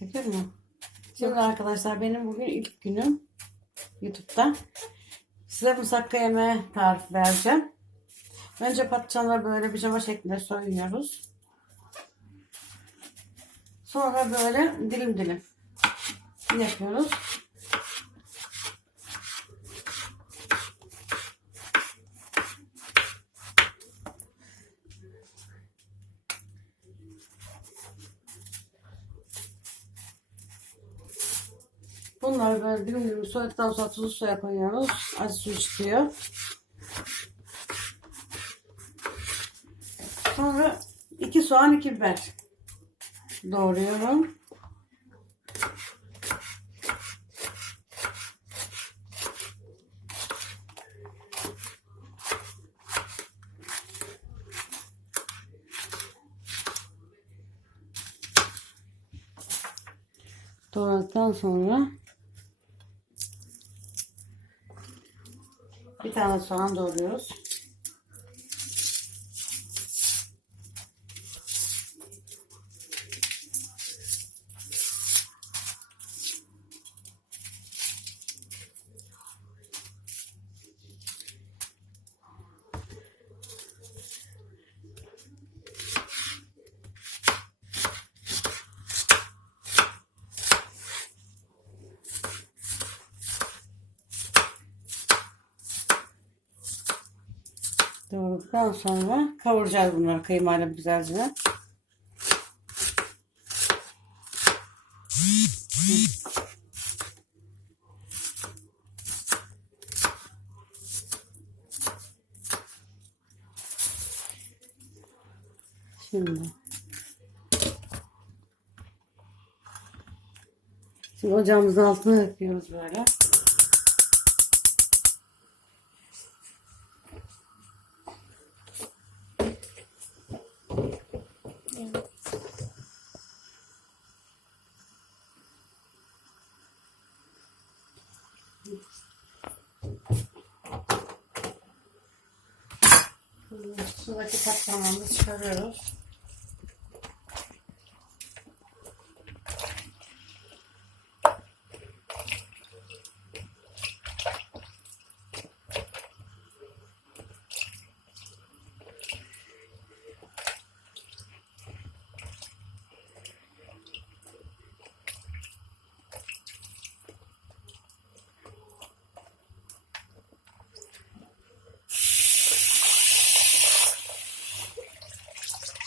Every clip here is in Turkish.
Çekiyor mu? Şimdi arkadaşlar benim bugün ilk günüm YouTube'da. Size musakka yeme tarifi vereceğim. Önce patlıcanları böyle pijama şeklinde soyuyoruz. Sonra böyle dilim dilim yapıyoruz. Bunları böyle dilim dilim soyduktan sonra tuzlu suya koyuyoruz. Acı su çıkıyor. Sonra iki soğan iki biber doğruyorum. Doğradıktan sonra bir tane soğan doğruyoruz. Doğradıktan sonra kavuracağız bunları kıymayla güzelce. Şimdi. Şimdi ocağımızın altına yapıyoruz böyle. Sudaki patlamamızı çıkarıyoruz.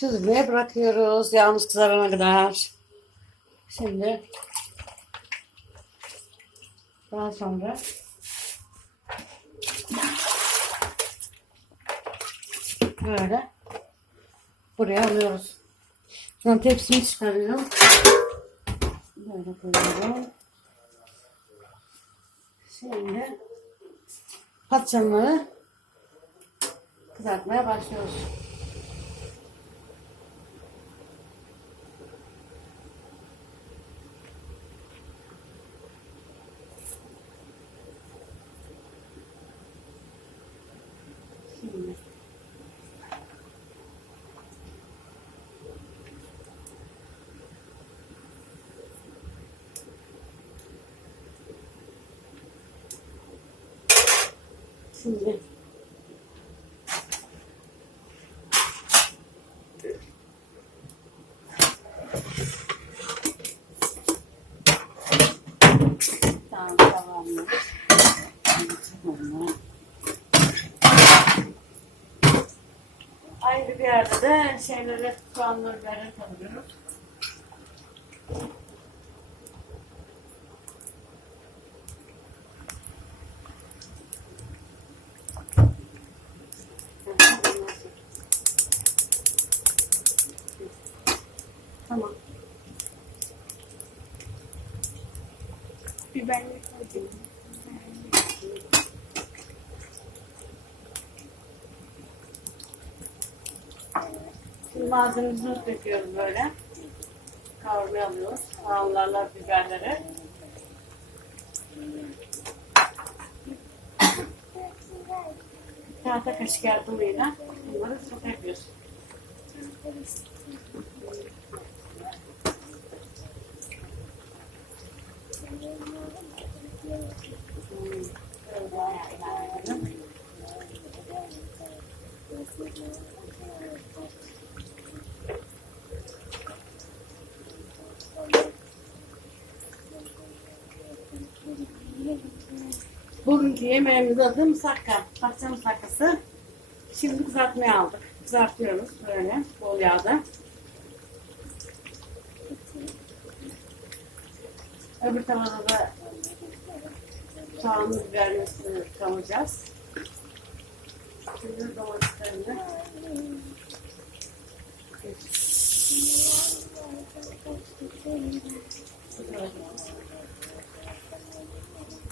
Süzülmeye bırakıyoruz. Yağımız kızarana kadar. Şimdi daha sonra böyle buraya alıyoruz. Şimdi tepsimi çıkarıyorum. Böyle koyuyorum. Şimdi patlıcanları kızartmaya başlıyoruz. Şimdi. Şimdi. Tamam, tamam. Ayrı bir yerde de şeyleri, soğanları böyle kavuruyoruz. Biberleri koydum. Şimdi malzememizi döküyoruz böyle. Kavurmaya alıyoruz. Soğanlarla biberleri. Tahta kaşık yardımıyla bunları sote yapıyoruz. Böyle ayarlayalım. Bugünkü yemeğimiz adı musakka. Patlıcan musakkası. Şimdi kızartmaya aldık. Kızartıyoruz böyle bol yağda. Öbür tavada da soğanlı biberli kavuracağız. Şimdi domateslerini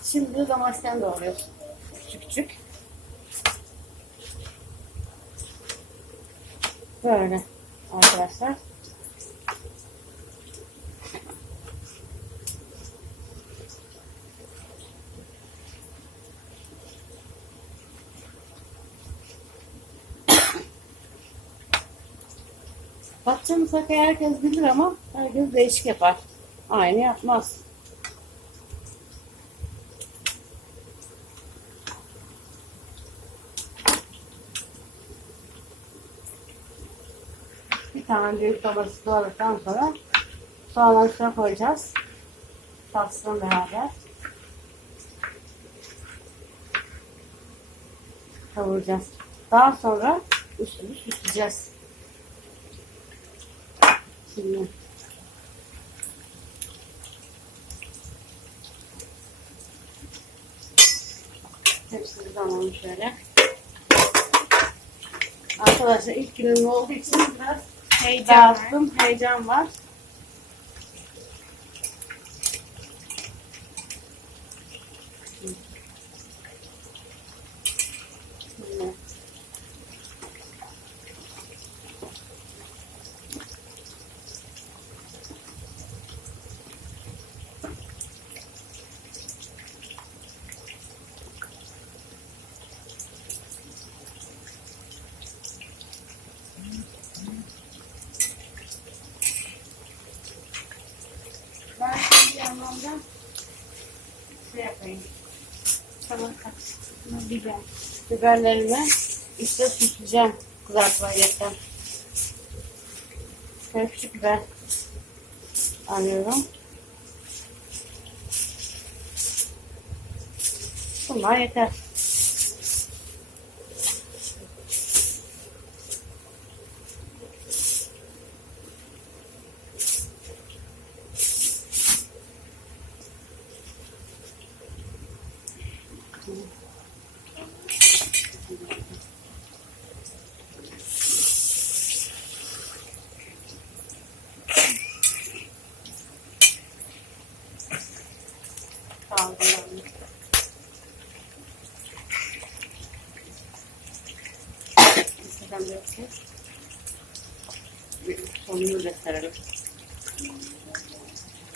Şimdi de domateslerini doğruyoruz. Küçük küçük. Böyle arkadaşlar. Patlıcan musakayı herkes bilir ama herkes değişik yapar. Aynı yapmaz. Bir tane büyük domates doğradıktan sonra soğanın üstüne koyacağız. Tatlısıyla beraber. Kavuracağız. Daha sonra üstünü süsleyeceğiz. Şimdi hepsini alalım şöyle. Arkadaşlar ilk günüm olduğu için biraz Heyecan dağıttım. Heyecan var. Şimdi Ben yandan şey yapayım. Biber. Biberlerimi üstte süsleyeceğim kızartma yeter. Şöyle küçük biber alıyorum. Bunlar yeter. डाल दिया हमने हम लोग से